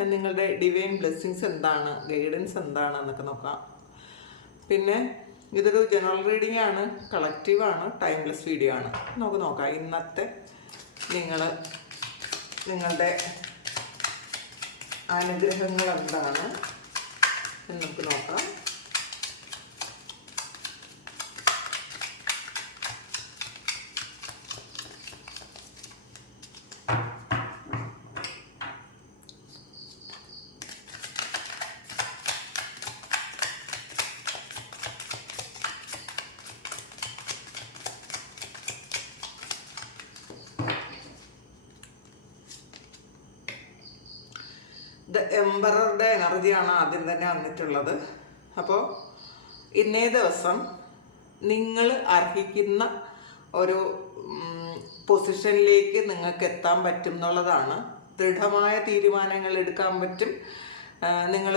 നിങ്ങളുടെ divine blessings എന്താണ്? Guidance എന്താണ് എന്നൊക്കെ നോക്കാം. പിന്നെ ഇതൊരു ജനറൽ റീഡിംഗ് ആണ്. കളക്റ്റീവ് ആണ്. ടൈംലെസ് വീഡിയോ ആണ്. നമുക്ക് നോക്കാം. ഇന്നത്തെ നിങ്ങൾ നിങ്ങളുടെ അനുഗ്രഹങ്ങൾ എന്താണ്? എന്ന് നമുക്ക് നോക്കാം. ദ എംബററുടെ എനർജിയാണ് ആദ്യം തന്നെ വന്നിട്ടുള്ളത്. അപ്പോൾ ഇന്നേ ദിവസം നിങ്ങൾ അർഹിക്കുന്ന ഒരു പൊസിഷനിലേക്ക് നിങ്ങൾക്ക് എത്താൻ പറ്റും എന്നുള്ളതാണ്. ദൃഢമായ തീരുമാനങ്ങൾ എടുക്കാൻ പറ്റും. നിങ്ങൾ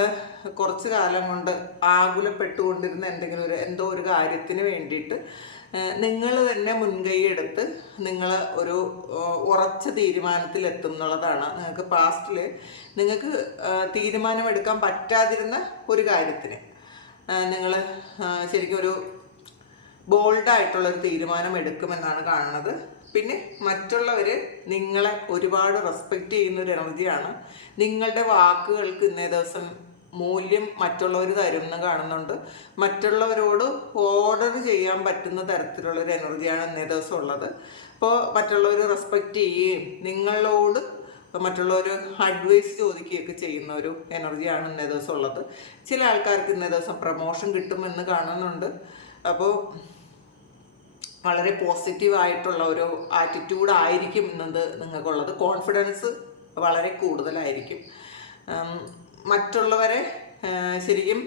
കുറച്ച് കാലം കൊണ്ട് ആകുലപ്പെട്ടുകൊണ്ടിരുന്ന എന്തെങ്കിലും ഒരു എന്തോ ഒരു കാര്യത്തിന് വേണ്ടിയിട്ട് നിങ്ങൾ തന്നെ മുൻകൈ എടുത്ത് നിങ്ങൾ ഒരു ഉറച്ച തീരുമാനത്തിലെത്തും എന്നുള്ളതാണ് നിങ്ങൾക്ക് പാസ്റ്റിൽ നിങ്ങൾക്ക് തീരുമാനമെടുക്കാൻ പറ്റാതിരുന്ന ഒരു കാര്യത്തിന്. നിങ്ങൾ ശരിക്കും ഒരു ബോൾഡായിട്ടുള്ളൊരു തീരുമാനം എടുക്കുമെന്നാണ് കാണുന്നത്. പിന്നെ മറ്റുള്ളവർ നിങ്ങളെ ഒരുപാട് റെസ്പെക്റ്റ് ചെയ്യുന്ന ഒരു എനർജിയാണ് നിങ്ങളുടെ വാക്കുകൾക്ക് ഇന്നേ ദിവസം മൂല്യം മറ്റുള്ളവർ തരുമെന്ന് കാണുന്നുണ്ട്. മറ്റുള്ളവരോട് ഓർഡർ ചെയ്യാൻ പറ്റുന്ന തരത്തിലുള്ളൊരു എനർജിയാണ് ഇന്നേ ദിവസം ഉള്ളത്. അപ്പോൾ മറ്റുള്ളവർ റെസ്പെക്റ്റ് ചെയ്യുകയും നിങ്ങളോട് മറ്റുള്ളവർ അഡ്വൈസ് ചോദിക്കുകയൊക്കെ ചെയ്യുന്ന ഒരു എനർജിയാണ് ഇന്നേ ദിവസം ഉള്ളത്. ചില ആൾക്കാർക്ക് ഇന്നേ ദിവസം പ്രമോഷൻ കിട്ടുമെന്ന് കാണുന്നുണ്ട്. അപ്പോൾ വളരെ പോസിറ്റീവായിട്ടുള്ള ഒരു ആറ്റിറ്റ്യൂഡ് ആയിരിക്കും ഇന്നത് നിങ്ങൾക്കുള്ളത്. കോൺഫിഡൻസ് വളരെ കൂടുതലായിരിക്കും. മറ്റുള്ളവരെ ശരിക്കും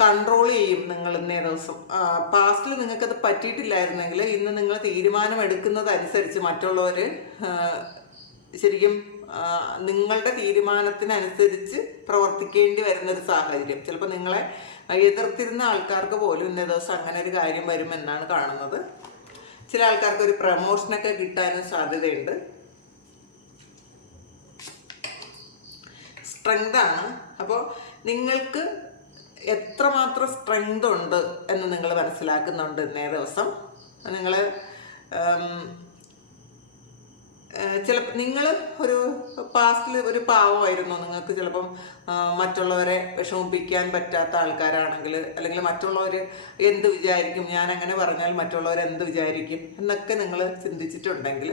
കൺട്രോൾ ചെയ്യും നിങ്ങൾ ഇന്നേ ദിവസം. പാസ്റ്റിൽ നിങ്ങൾക്കത് പറ്റിയിട്ടില്ലായിരുന്നെങ്കിൽ ഇന്ന് നിങ്ങൾ തീരുമാനമെടുക്കുന്നതനുസരിച്ച് മറ്റുള്ളവർ ശരിക്കും നിങ്ങളുടെ തീരുമാനത്തിനനുസരിച്ച് പ്രവർത്തിക്കേണ്ടി വരുന്ന ഒരു സാഹചര്യം. ചിലപ്പോൾ നിങ്ങളെ എതിർത്തിരുന്ന ആൾക്കാർക്ക് പോലും ഇന്നേ ദിവസം അങ്ങനെ ഒരു കാര്യം വരുമെന്നാണ് കാണുന്നത്. ചില ആൾക്കാർക്ക് ഒരു പ്രമോഷനൊക്കെ കിട്ടാനും സാധ്യതയുണ്ട്. സ്ട്രെങ്ത് ആണ്. അപ്പോൾ നിങ്ങൾക്ക് എത്രമാത്രം സ്ട്രെങ്ത് ഉണ്ട് എന്ന് നിങ്ങൾ മനസ്സിലാക്കുന്നുണ്ട് ഇന്നേ ദിവസം. നിങ്ങൾ ചിലപ്പോൾ നിങ്ങൾ ഒരു പാസ്റ്റിൽ ഒരു പാവമായിരുന്നു. നിങ്ങൾക്ക് ചിലപ്പം മറ്റുള്ളവരെ വിഷമിപ്പിക്കാൻ പറ്റാത്ത ആൾക്കാരാണെങ്കിൽ അല്ലെങ്കിൽ മറ്റുള്ളവർ എന്ത് വിചാരിക്കും ഞാൻ അങ്ങനെ പറഞ്ഞാൽ മറ്റുള്ളവർ എന്ത് വിചാരിക്കും എന്നൊക്കെ നിങ്ങൾ ചിന്തിച്ചിട്ടുണ്ടെങ്കിൽ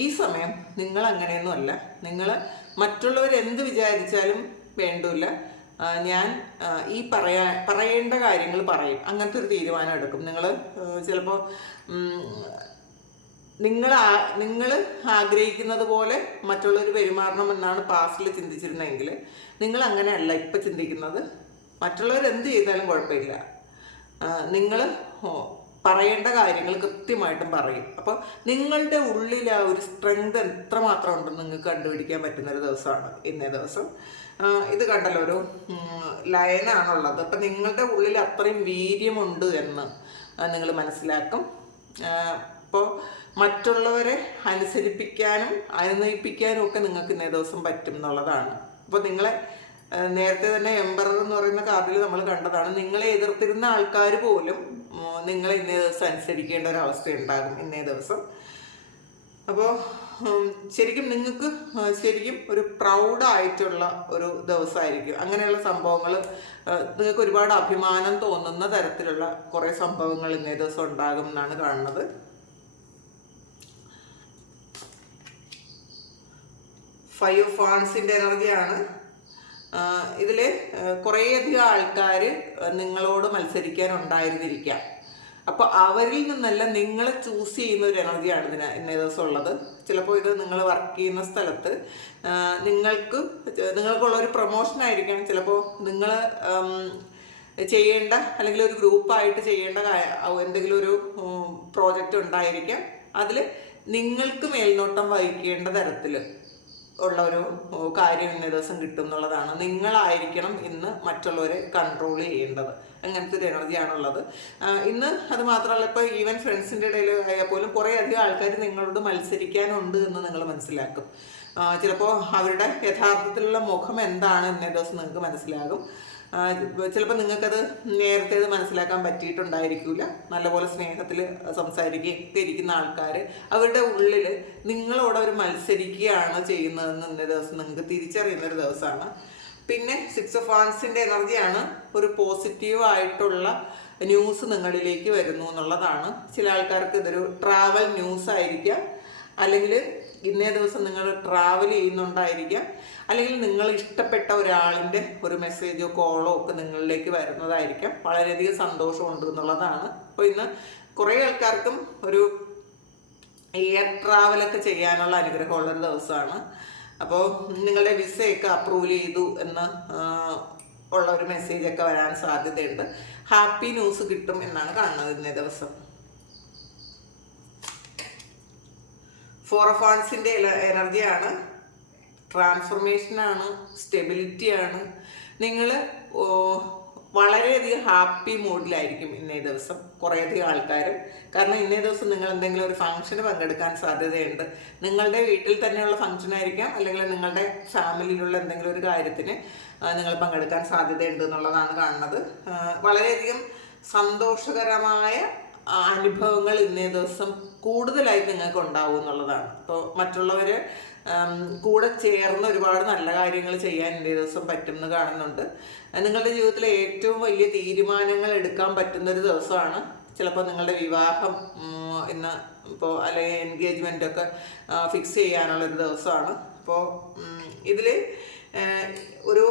ഈ സമയം നിങ്ങൾ അങ്ങനെയൊന്നുമല്ല. നിങ്ങൾ മറ്റുള്ളവർ എന്ത് വിചാരിച്ചാലും വേണ്ടില്ല. ഞാൻ ഈ പറയാ പറയേണ്ട കാര്യങ്ങൾ പറയും. അങ്ങനത്തെ ഒരു തീരുമാനം എടുക്കും. നിങ്ങൾ ചിലപ്പോൾ നിങ്ങൾ നിങ്ങൾ ആഗ്രഹിക്കുന്നത് പോലെ മറ്റുള്ളവർ പെരുമാറണമെന്നാണ് പാസ്റ്റിൽ ചിന്തിച്ചിരുന്നെങ്കിൽ നിങ്ങൾ അങ്ങനെയല്ല ഇപ്പം ചിന്തിക്കുന്നത്. മറ്റുള്ളവർ എന്ത് ചെയ്താലും കുഴപ്പമില്ല. നിങ്ങൾ പറയേണ്ട കാര്യങ്ങൾ കൃത്യമായിട്ടും പറയും. അപ്പോൾ നിങ്ങളുടെ ഉള്ളിൽ ആ ഒരു സ്ട്രെങ്ത് എത്രമാത്രം ഉണ്ടെന്ന് നിങ്ങൾക്ക് കണ്ടുപിടിക്കാൻ പറ്റുന്ന ഒരു ദിവസമാണ് ഇന്നേ ദിവസം. ഇത് കണ്ടല്ലോ ഒരു ലയനാണുള്ളത് അപ്പം നിങ്ങളുടെ ഉള്ളിൽ അത്രയും വീര്യമുണ്ട് എന്ന് നിങ്ങൾ മനസ്സിലാക്കും. അപ്പോൾ മറ്റുള്ളവരെ അനുസരിപ്പിക്കാനും അനുനയിപ്പിക്കാനും ഒക്കെ നിങ്ങൾക്ക് ഇന്നേ ദിവസം പറ്റും എന്നുള്ളതാണ്. അപ്പോൾ നിങ്ങളെ നേരത്തെ തന്നെ എംബറർ എന്ന് പറയുന്ന കാർഡിൽ നമ്മൾ കണ്ടതാണ്. നിങ്ങളെ എതിർത്തിരുന്ന ആൾക്കാർ പോലും ഉം, നിങ്ങളെ ഇന്നേ ദിവസം അനുസരിക്കേണ്ട ഒരു അവസ്ഥ ഉണ്ടാകും ഇന്നേ ദിവസം. അപ്പോൾ ശരിക്കും നിങ്ങൾക്ക് ശരിക്കും ഒരു പ്രൗഡായിട്ടുള്ള ഒരു ദിവസമായിരിക്കും. അങ്ങനെയുള്ള സംഭവങ്ങൾ നിങ്ങൾക്ക് ഒരുപാട് അഭിമാനം തോന്നുന്ന തരത്തിലുള്ള കുറേ സംഭവങ്ങൾ ഇന്നേ ദിവസം ഉണ്ടാകും എന്നാണ് കാണുന്നത്. ഫൈവ് ഫാൺസിന്റെ എനർജിയാണ് ഇതിൽ കുറേയധികം ആൾക്കാർ നിങ്ങളോട് മത്സരിക്കാൻ ഉണ്ടായിരുന്നിരിക്കാം. അപ്പോൾ അവരിൽ നിന്നല്ല നിങ്ങളെ ചൂസ് ചെയ്യുന്ന ഒരു എനർജിയാണ് ഇതിന് ഇന്നേ ദിവസം ഉള്ളത് ചിലപ്പോൾ ഇത് നിങ്ങൾ വർക്ക് ചെയ്യുന്ന സ്ഥലത്ത് നിങ്ങൾക്ക് നിങ്ങൾക്കുള്ള ഒരു പ്രൊമോഷൻ ആയിരിക്കണം. ചിലപ്പോൾ നിങ്ങൾ ചെയ്യേണ്ട അല്ലെങ്കിൽ ഒരു ഗ്രൂപ്പായിട്ട് ചെയ്യേണ്ട എന്തെങ്കിലും ഒരു പ്രോജക്റ്റ് ഉണ്ടായിരിക്കാം. അതിൽ നിങ്ങൾക്ക് മേൽനോട്ടം വഹിക്കേണ്ട തരത്തിൽ ഉള്ള ഒരു കാര്യം ഇന്ന ദിവസം കിട്ടും എന്നുള്ളതാണ് നിങ്ങളായിരിക്കണം ഇന്ന് മറ്റുള്ളവരെ കൺട്രോൾ ചെയ്യേണ്ടത്. അങ്ങനത്തെ ഒരു എനർജിയാണുള്ളത്. ഇന്ന് അത് മാത്രമല്ല ഇപ്പോൾ ഈവൻ ഫ്രണ്ട്സിന്റെ ഇടയിൽ ആയാൽ പോലും കുറേ അധികം ആൾക്കാർ നിങ്ങളോട് മത്സരിക്കാനുണ്ട് എന്ന് നിങ്ങൾ മനസ്സിലാക്കും. ചിലപ്പോൾ അവരുടെ യഥാർത്ഥത്തിലുള്ള മുഖം എന്താണ് ഇന്നേ ദിവസം നിങ്ങൾക്ക് മനസ്സിലാകും. ചിലപ്പോൾ നിങ്ങൾക്കത് നേരത്തെ ഇത് മനസ്സിലാക്കാൻ പറ്റിയിട്ടുണ്ടായിരിക്കില്ല നല്ലപോലെ സ്നേഹത്തിൽ സംസാരിക്കുകയും ഒക്കെ ഇരിക്കുന്ന ആൾക്കാർ അവരുടെ ഉള്ളിൽ നിങ്ങളോട് അവർ മത്സരിക്കുകയാണ് ചെയ്യുന്നതെന്ന് ഇന്ന ദിവസം നിങ്ങൾക്ക് തിരിച്ചറിയുന്ന ഒരു ദിവസമാണ്. പിന്നെ സിക്സ് ഓഫ് വാൻസിന്റെ എനർജിയാണ് ഒരു പോസിറ്റീവ് ആയിട്ടുള്ള ന്യൂസ് നിങ്ങളിലേക്ക് വരുന്നു എന്നുള്ളതാണ്. ചില ആൾക്കാർക്ക് ഇതൊരു ട്രാവൽ ന്യൂസ് ആയിരിക്കാം. അല്ലെങ്കിൽ ഇന്നേ ദിവസം നിങ്ങൾ ട്രാവൽ ചെയ്യുന്നുണ്ടായിരിക്കാം. അല്ലെങ്കിൽ നിങ്ങൾ ഇഷ്ടപ്പെട്ട ഒരാളിന്റെ ഒരു മെസ്സേജോ കോളോ ഒക്കെ നിങ്ങളിലേക്ക് വരുന്നതായിരിക്കാം. വളരെയധികം സന്തോഷമുണ്ട് എന്നുള്ളതാണ്. അപ്പോൾ ഇന്ന് കുറേ ആൾക്കാർക്കും ഒരു എയർ ട്രാവലൊക്കെ ചെയ്യാനുള്ള അനുഗ്രഹമുള്ളൊരു ദിവസമാണ്. അപ്പോൾ നിങ്ങളുടെ വിസയൊക്കെ അപ്രൂവ് ചെയ്തു എന്ന് ഉള്ള ഒരു മെസ്സേജൊക്കെ വരാൻ സാധ്യതയുണ്ട്. ഹാപ്പി ന്യൂസ് കിട്ടും എന്നാണ് കാണുന്നത് ഇന്നേ ദിവസം. ഫോറഫാൻസിന്റെ എനർജിയാണ് ട്രാൻസ്ഫോർമേഷൻ ആണ്. സ്റ്റെബിലിറ്റി ആണ്. നിങ്ങൾ വളരെയധികം ഹാപ്പി മൂഡിലായിരിക്കും ഇന്നേ ദിവസം കുറേയധികം ആൾക്കാർ കാരണം ഇന്നേ ദിവസം നിങ്ങൾ എന്തെങ്കിലും ഒരു ഫംഗ്ഷന് പങ്കെടുക്കാൻ സാധ്യതയുണ്ട്. നിങ്ങളുടെ വീട്ടിൽ തന്നെയുള്ള ഫംഗ്ഷൻ ആയിരിക്കാം. അല്ലെങ്കിൽ നിങ്ങളുടെ ഫാമിലിയിലുള്ള എന്തെങ്കിലും ഒരു കാര്യത്തിന് നിങ്ങൾ പങ്കെടുക്കാൻ സാധ്യതയുണ്ട് എന്നുള്ളതാണ് കാണുന്നത്. വളരെയധികം സന്തോഷകരമായ അനുഭവങ്ങൾ ഇന്നേ ദിവസം കൂടുതലായി നിങ്ങൾക്ക് ഉണ്ടാവും എന്നുള്ളതാണ്. അപ്പോൾ മറ്റുള്ളവർ കൂടെ ചേർന്ന് ഒരുപാട് നല്ല കാര്യങ്ങൾ ചെയ്യാൻ ഇന്നേ ദിവസം പറ്റും എന്ന് കാണുന്നുണ്ട് നിങ്ങളുടെ ജീവിതത്തിലെ ഏറ്റവും വലിയ തീരുമാനങ്ങൾ എടുക്കാൻ പറ്റുന്ന ഒരു ദിവസമാണ്. ചിലപ്പോൾ നിങ്ങളുടെ വിവാഹം ഇന്ന് ഇപ്പോൾ അല്ലെങ്കിൽ എൻഗേജ്മെന്റ് ഒക്കെ ഫിക്സ് ചെയ്യാനുള്ളൊരു ദിവസമാണ്. അപ്പോൾ ഇതിൽ ഒരു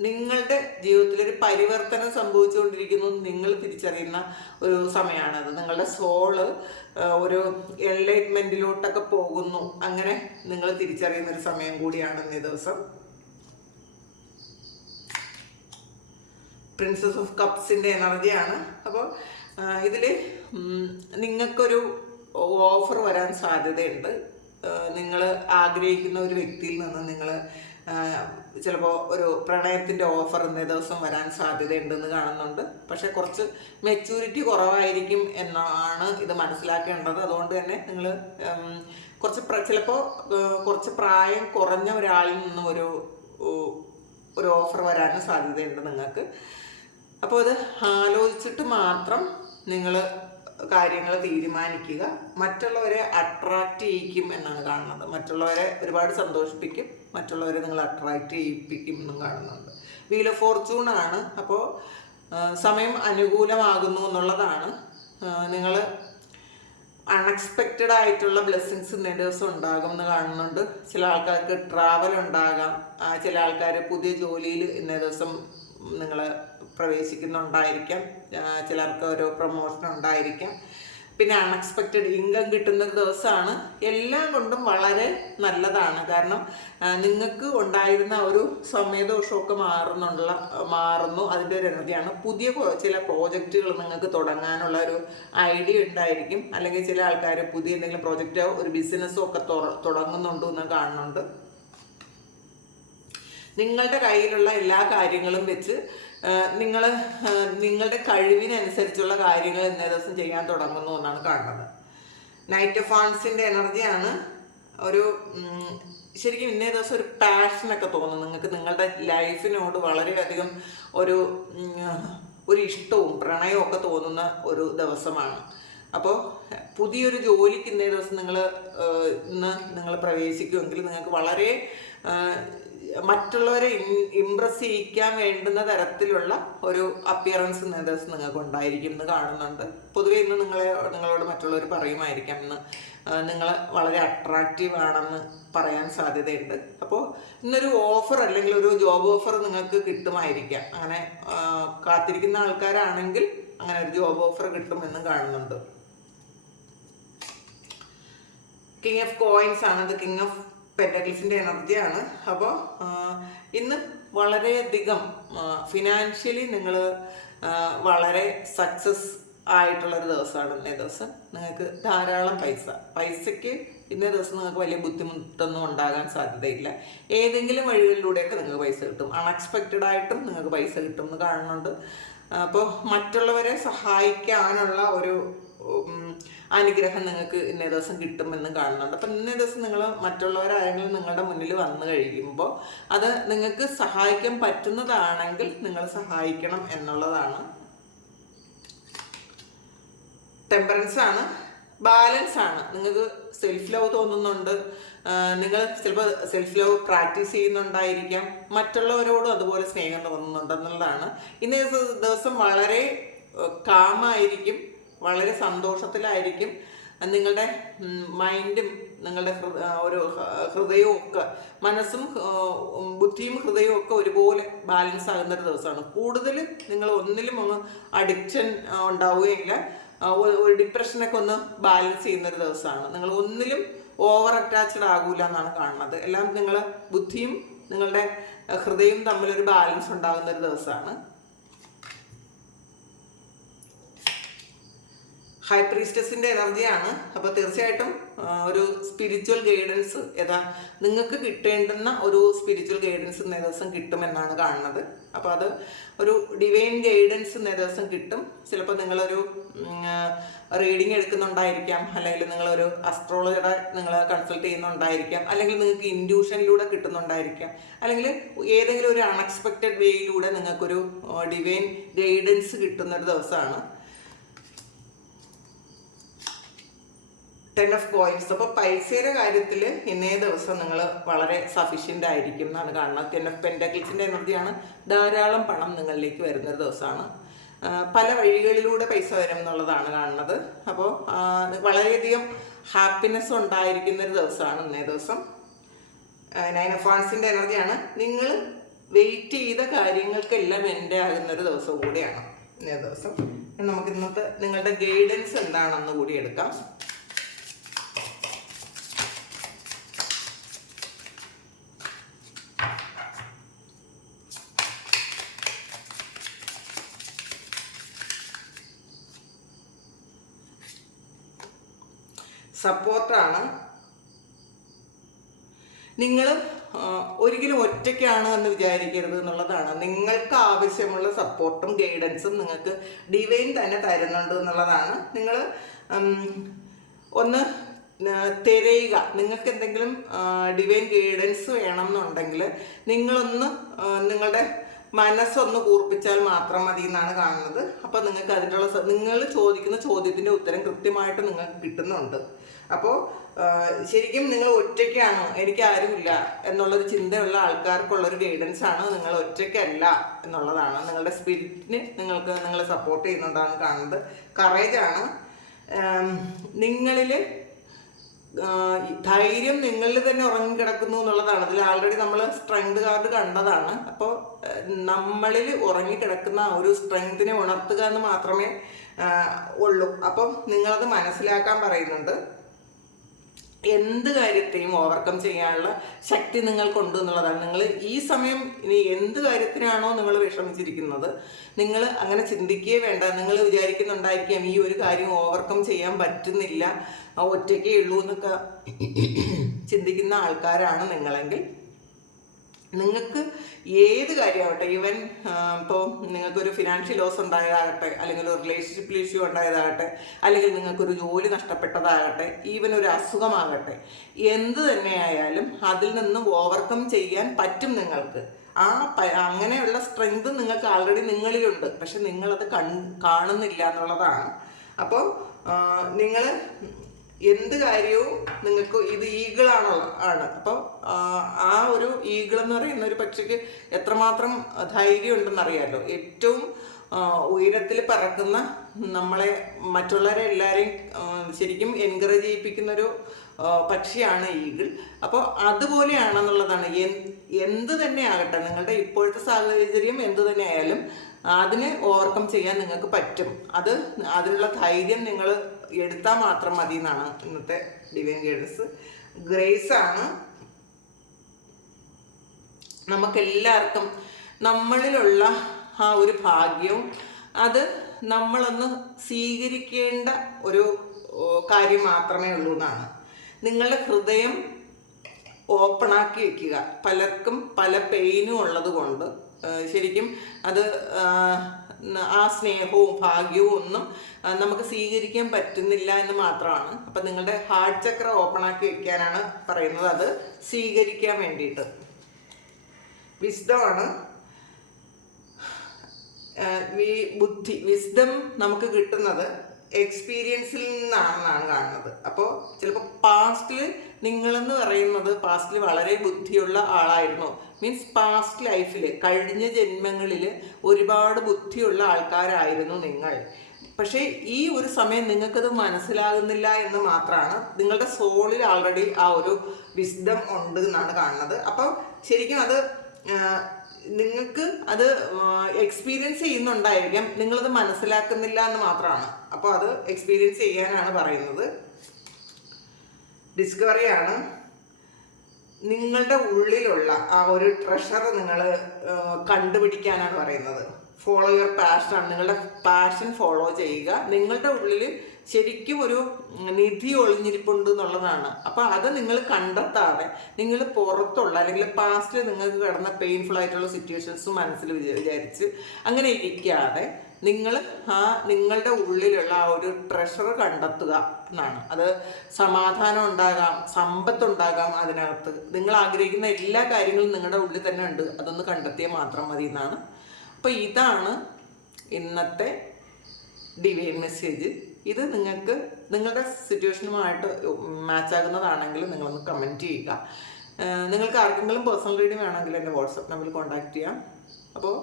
നിങ്ങളുടെ ജീവിതത്തിൽ ഒരു പരിവർത്തനം സംഭവിച്ചുകൊണ്ടിരിക്കുന്നു നിങ്ങൾ തിരിച്ചറിയുന്ന ഒരു സമയമാണത്. നിങ്ങളുടെ സോൾ ഒരു എൻലൈറ്റ്മെന്റിലോട്ടൊക്കെ പോകുന്നു. അങ്ങനെ നിങ്ങൾ തിരിച്ചറിയുന്ന ഒരു സമയം കൂടിയാണ് ഇന്നേ ദിവസം. പ്രിൻസസ് ഓഫ് കപ്സിന്റെ എനർജിയാണ് അപ്പോൾ ഇതിൽ നിങ്ങൾക്കൊരു ഓഫർ വരാൻ സാധ്യതയുണ്ട്. നിങ്ങൾ ആഗ്രഹിക്കുന്ന ഒരു വ്യക്തിയിൽ നിന്ന് നിങ്ങൾ ചിലപ്പോൾ ഒരു പ്രണയത്തിന്റെ ഓഫർ ഇന്നേ ദിവസം വരാൻ സാധ്യതയുണ്ടെന്ന് കാണുന്നുണ്ട്. പക്ഷെ കുറച്ച് മെച്യൂരിറ്റി കുറവായിരിക്കും എന്നാണ് ഇത് മനസ്സിലാക്കേണ്ടത്. അതുകൊണ്ട് തന്നെ നിങ്ങൾ കുറച്ച് ചിലപ്പോൾ കുറച്ച് പ്രായം കുറഞ്ഞ ഒരാളിൽ നിന്നും ഒരു ഒരു ഓഫർ വരാനും സാധ്യതയുണ്ട് നിങ്ങൾക്ക്. അപ്പോൾ ഇത് ആലോചിച്ചിട്ട് മാത്രം നിങ്ങൾ കാര്യങ്ങൾ തീരുമാനിക്കുക. മറ്റുള്ളവരെ അട്രാക്റ്റ് ചെയ്യിക്കും എന്നാണ് കാണുന്നത്. മറ്റുള്ളവരെ ഒരുപാട് സന്തോഷിപ്പിക്കും. മറ്റുള്ളവരെ നിങ്ങൾ അട്രാക്റ്റ് ചെയ്യിപ്പിക്കും എന്നും കാണുന്നുണ്ട്. വീൽ ഓഫ് ഫോർച്യൂൺ ആണ്. അപ്പോൾ സമയം അനുകൂലമാകുന്നു എന്നുള്ളതാണ്. നിങ്ങൾ അൺഎക്സ്പെക്റ്റഡ് ആയിട്ടുള്ള ബ്ലെസ്സിങ്സ് ഇന്നേ ദിവസം ഉണ്ടാകും എന്ന് കാണുന്നുണ്ട്. ചില ആൾക്കാർക്ക് ട്രാവൽ ഉണ്ടാകാം. ചില ആൾക്കാർ പുതിയ ജോലിയിൽ ഇന്നേ ദിവസം നിങ്ങൾ പ്രവേശിക്കുന്നുണ്ടായിരിക്കാം. ചിലർക്ക് ഒരു പ്രൊമോഷൻ ഉണ്ടായിരിക്കാം. പിന്നെ അൺഎക്സ്പെക്റ്റഡ് ഇൻകം കിട്ടുന്ന ദിവസമാണ് എല്ലാം കൊണ്ടും വളരെ നല്ലതാണ്. കാരണം നിങ്ങൾക്ക് ഉണ്ടായിരുന്ന ഒരു സമയദോഷമൊക്കെ മാറുന്നുള്ള മാറുന്നു. അതിന്റെ ഒരു എനർജിയാണ്. പുതിയ ചില പ്രോജക്റ്റുകൾ നിങ്ങൾക്ക് തുടങ്ങാനുള്ള ഒരു ഐഡിയ ഉണ്ടായിരിക്കും. അല്ലെങ്കിൽ ചില ആൾക്കാർ പുതിയ എന്തെങ്കിലും പ്രോജക്റ്റോ ഒരു ബിസിനസ്സോ ഒക്കെ തുടങ്ങുന്നുണ്ടോ എന്ന് കാണുന്നുണ്ട്. നിങ്ങളുടെ കയ്യിലുള്ള എല്ലാ കാര്യങ്ങളും വെച്ച് നിങ്ങൾ നിങ്ങളുടെ കഴിവിനനുസരിച്ചുള്ള കാര്യങ്ങൾ ഇന്നേ ദിവസം ചെയ്യാൻ തുടങ്ങുന്നു എന്നാണ് കാണുന്നത്. നൈറ്റ് ഓഫ് ഫാൻസിന്റെ എനർജിയാണ് ഒരു ശരിക്കും ഇന്നേ ദിവസം ഒരു പാഷനൊക്കെ തോന്നും നിങ്ങൾക്ക് നിങ്ങളുടെ ലൈഫിനോട് വളരെയധികം ഒരു ഒരു ഇഷ്ടവും പ്രണയവും ഒക്കെ തോന്നുന്ന ഒരു ദിവസമാണ്. അപ്പോൾ പുതിയൊരു ജോലിക്ക് ഇന്നേ ദിവസം നിങ്ങൾ ഇന്ന് നിങ്ങൾ പ്രവേശിക്കുമെങ്കിൽ നിങ്ങൾക്ക് വളരെ മറ്റുള്ളവരെ ഇംപ്രസ് ചെയ്യിക്കാൻ വേണ്ടുന്ന തരത്തിലുള്ള ഒരു അപ്പിയറൻസ് ദിവസം നിങ്ങൾക്ക് ഉണ്ടായിരിക്കും എന്ന് കാണുന്നുണ്ട്. പൊതുവെ ഇന്ന് നിങ്ങളെ നിങ്ങളോട് മറ്റുള്ളവർ പറയുമായിരിക്കാം ഇന്ന് നിങ്ങൾ വളരെ അട്രാക്റ്റീവ് ആണെന്ന് പറയാൻ സാധ്യതയുണ്ട്. അപ്പോൾ ഇന്നൊരു ഓഫർ അല്ലെങ്കിൽ ഒരു ജോബ് ഓഫർ നിങ്ങൾക്ക് കിട്ടുമായിരിക്കാം. അങ്ങനെ കാത്തിരിക്കുന്ന ആൾക്കാരാണെങ്കിൽ അങ്ങനെ ഒരു ജോബ് ഓഫർ കിട്ടുമെന്ന് കാണുന്നുണ്ട്. കിങ് ഓഫ് കോയിൻസ് ആണ്. അത് കിങ് ഓഫ് പെൻഡക്കിൾസിന്റെ എനർജിയാണ്. അപ്പോൾ ഇന്ന് വളരെയധികം ഫിനാൻഷ്യലി നിങ്ങൾ വളരെ സക്സസ് ആയിട്ടുള്ളൊരു ദിവസമാണ് ഇന്നേ ദിവസം. നിങ്ങൾക്ക് ധാരാളം പൈസ. പൈസയ്ക്ക് ഇന്നേ ദിവസം നിങ്ങൾക്ക് വലിയ ബുദ്ധിമുട്ടൊന്നും ഉണ്ടാകാൻ സാധ്യതയില്ല. ഏതെങ്കിലും വഴികളിലൂടെയൊക്കെ നിങ്ങൾക്ക് പൈസ കിട്ടും. അൺഎക്സ്പെക്റ്റഡ് ആയിട്ടും നിങ്ങൾക്ക് പൈസ കിട്ടും എന്ന് കാണുന്നുണ്ട്. അപ്പോൾ മറ്റുള്ളവരെ സഹായിക്കാനുള്ള ഒരു അനുഗ്രഹം നിങ്ങൾക്ക് ഇന്നേ ദിവസം കിട്ടുമെന്ന് കാണുന്നുണ്ട്. അപ്പം ഇന്നേ ദിവസം നിങ്ങൾ മറ്റുള്ളവരാരെങ്കിലും നിങ്ങളുടെ മുന്നിൽ വന്നു കഴിയുമ്പോൾ അത് നിങ്ങൾക്ക് സഹായിക്കാൻ പറ്റുന്നതാണെങ്കിൽ നിങ്ങൾ സഹായിക്കണം എന്നുള്ളതാണ്. ടെമ്പറൻസ് ആണ്. ബാലൻസ് ആണ്. നിങ്ങൾക്ക് സെൽഫ് ലവ് തോന്നുന്നുണ്ട്. നിങ്ങൾ ചിലപ്പോൾ സെൽഫ് ലവ് പ്രാക്ടീസ് ചെയ്യുന്നുണ്ടായിരിക്കാം. മറ്റുള്ളവരോടും അതുപോലെ സ്നേഹം തോന്നുന്നുണ്ടെന്നുള്ളതാണ് ഇന്നേ ദിവസം വളരെ കാമായിരിക്കും വളരെ സന്തോഷത്തിലായിരിക്കും. നിങ്ങളുടെ മൈൻഡും നിങ്ങളുടെ ഒരു ഹൃദയവും ഒക്കെ മനസ്സും ബുദ്ധിയും ഹൃദയവും ഒക്കെ ഒരുപോലെ ബാലൻസ് ആകുന്ന ഒരു ദിവസമാണ്. കൂടുതൽ നിങ്ങൾ ഒന്നിലും ഒന്ന് അഡിക്ഷൻ ഉണ്ടാവുകയില്ല. ഒരു ഡിപ്രഷനൊക്കെ ഒന്ന് ബാലൻസ് ചെയ്യുന്ന ഒരു ദിവസമാണ്. നിങ്ങൾ ഒന്നിലും ഓവർ അറ്റാച്ച്ഡ് ആകൂല എന്നാണ് കാണുന്നത്. എല്ലാം നിങ്ങൾ ബുദ്ധിയും നിങ്ങളുടെ ഹൃദയവും തമ്മിലൊരു ബാലൻസ് ഉണ്ടാകുന്ന ഒരു ദിവസമാണ്. ഹൈ പ്രീസ്റ്റസിന്റെ എനർജിയാണ്. അപ്പോൾ തീർച്ചയായിട്ടും ഒരു സ്പിരിച്വൽ ഗൈഡൻസ് ഏതാ നിങ്ങൾക്ക് കിട്ടേണ്ടുന്ന ഒരു സ്പിരിച്വൽ ഗൈഡൻസ് ഇന്നേ ദിവസം കിട്ടുമെന്നാണ് കാണുന്നത്. അപ്പോൾ അത് ഒരു ഡിവൈൻ ഗൈഡൻസ് ഇന്നേ ദിവസം കിട്ടും. ചിലപ്പോൾ നിങ്ങളൊരു റീഡിംഗ് എടുക്കുന്നുണ്ടായിരിക്കാം. അല്ലെങ്കിൽ നിങ്ങളൊരു അസ്ട്രോളജറെ നിങ്ങൾ കൺസൾട്ട് ചെയ്യുന്നുണ്ടായിരിക്കാം. അല്ലെങ്കിൽ നിങ്ങൾക്ക് ഇൻഡ്യൂഷനിലൂടെ കിട്ടുന്നുണ്ടായിരിക്കാം. അല്ലെങ്കിൽ ഏതെങ്കിലും ഒരു അൺഎക്സ്പെക്റ്റഡ് വേയിലൂടെ നിങ്ങൾക്കൊരു ഡിവൈൻ ഗൈഡൻസ് കിട്ടുന്നൊരു ദിവസമാണ്. ടെൻ ഓഫ് കോയിൻസ് അപ്പോൾ പൈസയുടെ കാര്യത്തിൽ ഇന്നേ ദിവസം നിങ്ങൾ വളരെ സഫീഷ്യന്റ് ആയിരിക്കും എന്നാണ് കാണുന്നത്. ടെൻ ഓഫ് പെൻഡക്കിൾസിന്റെ എനർജിയാണ് ധാരാളം പണം നിങ്ങളിലേക്ക് വരുന്ന ദിവസമാണ്. പല വഴികളിലൂടെ പൈസ വരും എന്നുള്ളതാണ് കാണുന്നത്. അപ്പോൾ വളരെയധികം ഹാപ്പിനെസ് ഉണ്ടായിരിക്കുന്ന ഒരു ദിവസമാണ് ഇന്നേ ദിവസം. നയൻ ഓഫ് ഫാൻസിന്റെ എനർജിയാണ്. നിങ്ങൾ വെയിറ്റ് ചെയ്ത കാര്യങ്ങൾക്കെല്ലാം എന്റെ ആകുന്ന ഒരു ദിവസം കൂടിയാണ് ഇന്നേ ദിവസം. നമുക്ക് ഇന്നത്തെ നിങ്ങളുടെ ഗൈഡൻസ് എന്താണെന്ന് കൂടി എടുക്കാം. സപ്പോർട്ടാണ്. നിങ്ങൾ ഒരിക്കലും ഒറ്റയ്ക്കാണ് എന്ന് വിചാരിക്കരുത് എന്നുള്ളതാണ്. നിങ്ങൾക്ക് ആവശ്യമുള്ള സപ്പോർട്ടും ഗൈഡൻസും നിങ്ങൾക്ക് ഡിവൈൻ തന്നെ തരുന്നുണ്ട് എന്നുള്ളതാണ്. നിങ്ങൾ ഒന്ന് തിരയുക. നിങ്ങൾക്ക് എന്തെങ്കിലും ഡിവൈൻ ഗൈഡൻസ് വേണം എന്നുണ്ടെങ്കിൽ നിങ്ങളൊന്ന് നിങ്ങളുടെ മനസ്സൊന്ന് കൂർപ്പിച്ചാൽ മാത്രം മതി എന്നാണ് കാണുന്നത്. അപ്പോൾ നിങ്ങൾക്ക് അതിനുള്ള നിങ്ങൾ ചോദിക്കുന്ന ചോദ്യത്തിന്റെ ഉത്തരം കൃത്യമായിട്ട് നിങ്ങൾക്ക് കിട്ടുന്നുണ്ട്. അപ്പോൾ ശരിക്കും നിങ്ങൾ ഒറ്റയ്ക്കാണോ? എനിക്ക് ആരുമില്ല എന്നുള്ളൊരു ചിന്തയുള്ള ആൾക്കാർക്കുള്ളൊരു ഗൈഡൻസ് ആണ് നിങ്ങൾ ഒറ്റയ്ക്കല്ല എന്നുള്ളതാണ്. നിങ്ങളുടെ സ്പിരിറ്റിന് നിങ്ങൾക്ക് നിങ്ങളെ സപ്പോർട്ട് ചെയ്യുന്നുണ്ടാണ് കാണുന്നത്. കറേജ് ആണ്. നിങ്ങളിൽ ധൈര്യം നിങ്ങളിൽ തന്നെ ഉറങ്ങിക്കിടക്കുന്നു എന്നുള്ളതാണ്. അതിൽ ആൾറെഡി നമ്മൾ സ്ട്രെങ്ത് കാർഡ് കണ്ടതാണ്. അപ്പോൾ നമ്മളിൽ ഉറങ്ങിക്കിടക്കുന്ന ആ ഒരു സ്ട്രെങ്തിനെ ഉണർത്തുക എന്ന് മാത്രമേ ഉള്ളൂ. അപ്പം നിങ്ങളത് മനസ്സിലാക്കാൻ പറയുന്നുണ്ട്. എന്ത് കാര്യത്തെയും ഓവർകം ചെയ്യാനുള്ള ശക്തി നിങ്ങൾക്കുണ്ട് എന്നുള്ളതാണ്. നിങ്ങൾ ഈ സമയം ഇനി എന്ത് കാര്യത്തിനാണോ നിങ്ങൾ വിഷമിച്ചിരിക്കുന്നത് നിങ്ങൾ അങ്ങനെ ചിന്തിക്കുകയേ വേണ്ട. നിങ്ങൾ വിചാരിക്കുന്നുണ്ടായിരിക്കാം ഈ ഒരു കാര്യം ഓവർകം ചെയ്യാൻ പറ്റുന്നില്ല. ഒറ്റയ്ക്കേ ഉള്ളൂ എന്നൊക്കെ ചിന്തിക്കുന്ന ആൾക്കാരാണ് നിങ്ങളെങ്കിൽ നിങ്ങൾക്ക് ഏത് കാര്യമാവട്ടെ ഈവൻ ഇപ്പോൾ നിങ്ങൾക്കൊരു ഫിനാൻഷ്യൽ ലോസ് ഉണ്ടായതാകട്ടെ അല്ലെങ്കിൽ ഒരു റിലേഷൻഷിപ്പിൽ ഇഷ്യൂ ഉണ്ടായതാകട്ടെ അല്ലെങ്കിൽ നിങ്ങൾക്കൊരു ജോലി നഷ്ടപ്പെട്ടതാകട്ടെ ഈവൻ ഒരു അസുഖമാകട്ടെ എന്ത് തന്നെയായാലും അതിൽ നിന്ന് ഓവർകം ചെയ്യാൻ പറ്റും നിങ്ങൾക്ക്. ആ അങ്ങനെയുള്ള സ്ട്രെങ്ത് നിങ്ങൾക്ക് ആൾറെഡി നിങ്ങളിലുണ്ട്. പക്ഷെ നിങ്ങളത് കൺ കാണുന്നില്ല എന്നുള്ളതാണ്. അപ്പോൾ നിങ്ങൾ എന്ത് കാര്യവും നിങ്ങൾക്ക് ഇത് ഈഗിളാണോ ആണ്. അപ്പോൾ ആ ഒരു ഈഗിൾ എന്ന് പറയുന്ന ഒരു പക്ഷിക്ക് എത്രമാത്രം ധൈര്യം ഉണ്ടെന്ന് അറിയാമല്ലോ ഏറ്റവും ഉയരത്തിൽ പറക്കുന്ന നമ്മളെ മറ്റുള്ളവരെ എല്ലാവരെയും ശരിക്കും എൻകറേജ് ചെയ്യിപ്പിക്കുന്ന ഒരു പക്ഷിയാണ് ഈഗിൾ. അപ്പോൾ അതുപോലെയാണെന്നുള്ളതാണ്. എന്ത് തന്നെ ആകട്ടെ നിങ്ങളുടെ ഇപ്പോഴത്തെ സാഹചര്യം എന്ത് തന്നെ ആയാലും അതിനെ ഓവർകം ചെയ്യാൻ നിങ്ങൾക്ക് പറ്റും. അത് അതിനുള്ള ധൈര്യം നിങ്ങൾ എടുത്താൽ മാത്രം മതി എന്നാണ് ഇന്നത്തെ ഡിവൈൻ ഗൈഡൻസ് ഗ്രേസ് ആണ്. നമുക്കെല്ലാവർക്കും നമ്മളിലുള്ള ആ ഒരു ഭാഗ്യവും അത് നമ്മളൊന്ന് സ്വീകരിക്കേണ്ട ഒരു കാര്യം മാത്രമേ ഉള്ളൂ എന്നാണ്. നിങ്ങളുടെ ഹൃദയം ഓപ്പണാക്കി വെക്കുക. പലർക്കും പല പെയിനും ഉള്ളത് കൊണ്ട് ശരിക്കും അത് ആ, സ്നേഹവും ഭാഗ്യവും ഒന്നും നമുക്ക് സ്വീകരിക്കാൻ പറ്റുന്നില്ല എന്ന് മാത്രമാണ്. അപ്പം നിങ്ങളുടെ ഹാർട്ട് ചക്ര ഓപ്പൺ ആക്കി വെക്കാനാണ് പറയുന്നത് അത് സ്വീകരിക്കാൻ വേണ്ടിയിട്ട്. വിസ്ഡമാണ് ബുദ്ധി വിസ്ഡം നമുക്ക് കിട്ടുന്നത് എക്സ്പീരിയൻസിൽ നിന്നാണെന്നാണ് കാണുന്നത്. അപ്പോൾ ചിലപ്പോൾ പാസ്റ്റിൽ നിങ്ങളെന്ന് പറയുന്നത് പാസ്റ്റിൽ വളരെ ബുദ്ധിയുള്ള ആളായിരുന്നു. മീൻസ് പാസ്റ്റ് ലൈഫിൽ കഴിഞ്ഞ ജന്മങ്ങളിൽ ഒരുപാട് ബുദ്ധിയുള്ള ആൾക്കാരായിരുന്നു നിങ്ങൾ. പക്ഷേ ഈ ഒരു സമയം നിങ്ങൾക്കത് മനസ്സിലാകുന്നില്ല എന്ന് മാത്രമാണ് നിങ്ങളുടെ സോളിൽ ആൾറെഡി ആ ഒരു വിസ്ഡം ഉണ്ട് എന്നാണ് കാണുന്നത്. അപ്പം ശരിക്കും അത് നിങ്ങൾക്ക് അത് എക്സ്പീരിയൻസ് ചെയ്യുന്നുണ്ടായിരിക്കാം. നിങ്ങളത് മനസ്സിലാക്കുന്നില്ല എന്ന് മാത്രമാണ്. അപ്പോൾ അത് എക്സ്പീരിയൻസ് ചെയ്യാനാണ് പറയുന്നത്. ഡിസ്കവറിയാണ് നിങ്ങളുടെ ഉള്ളിലുള്ള ആ ഒരു ട്രഷർ നിങ്ങൾ കണ്ടുപിടിക്കാനാണ് പറയുന്നത്. ഫോളോ യുവർ പാഷൻ നിങ്ങളുടെ പാഷൻ ഫോളോ ചെയ്യുക. നിങ്ങളുടെ ഉള്ളിൽ ശരിക്കും ഒരു നിധി ഒളിഞ്ഞിരിപ്പുണ്ട് എന്നുള്ളതാണ്. അപ്പോൾ അത് നിങ്ങൾ കണ്ടെത്താതെ നിങ്ങൾ പുറത്തുള്ള അല്ലെങ്കിൽ പാസ്റ്റിൽ നിങ്ങൾക്ക് കിടന്ന പെയിൻഫുൾ ആയിട്ടുള്ള സിറ്റുവേഷൻസ് മനസ്സിൽ വിചാ- വിചാരിച്ച് അങ്ങനെ ഇരിക്കാതെ നിങ്ങൾ ആ നിങ്ങളുടെ ഉള്ളിലുള്ള ആ ഒരു ട്രഷർ കണ്ടെത്തുക എന്നാണ്. അത് സമാധാനം ഉണ്ടാകാം സമ്പത്ത് ഉണ്ടാകാം അതിനകത്ത്. നിങ്ങൾ ആഗ്രഹിക്കുന്ന എല്ലാ കാര്യങ്ങളും നിങ്ങളുടെ ഉള്ളിൽ തന്നെ ഉണ്ട്. അതൊന്ന് കണ്ടെത്തിയാൽ മാത്രം മതി എന്നാണ്. അപ്പോൾ ഇതാണ് ഇന്നത്തെ ഡിവൈൻ മെസ്സേജ്. ഇത് നിങ്ങൾക്ക് നിങ്ങളുടെ സിറ്റുവേഷനുമായിട്ട് മാച്ച് ആകുന്നതാണെങ്കിൽ നിങ്ങളൊന്ന് കമന്റ് ചെയ്യുക. നിങ്ങൾക്ക് ആർക്കെങ്കിലും പേഴ്സണൽ റീഡിംഗ് വേണമെങ്കിൽ എന്റെ വാട്സപ്പ് നമ്പറിൽ കോൺടാക്റ്റ് ചെയ്യാം. അപ്പോൾ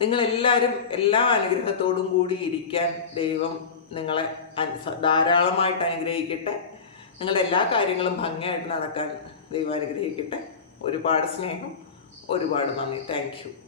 നിങ്ങളെല്ലാവരും എല്ലാ അനുഗ്രഹത്തോടും കൂടി ഇരിക്കാൻ ദൈവം നിങ്ങളെ ധാരാളമായിട്ട് അനുഗ്രഹിക്കട്ടെ. നിങ്ങളുടെ എല്ലാ കാര്യങ്ങളും ഭംഗിയായിട്ട് നടക്കാൻ ദൈവം അനുഗ്രഹിക്കട്ടെ. ഒരുപാട് സ്നേഹം ഒരുപാട് നന്ദി. താങ്ക്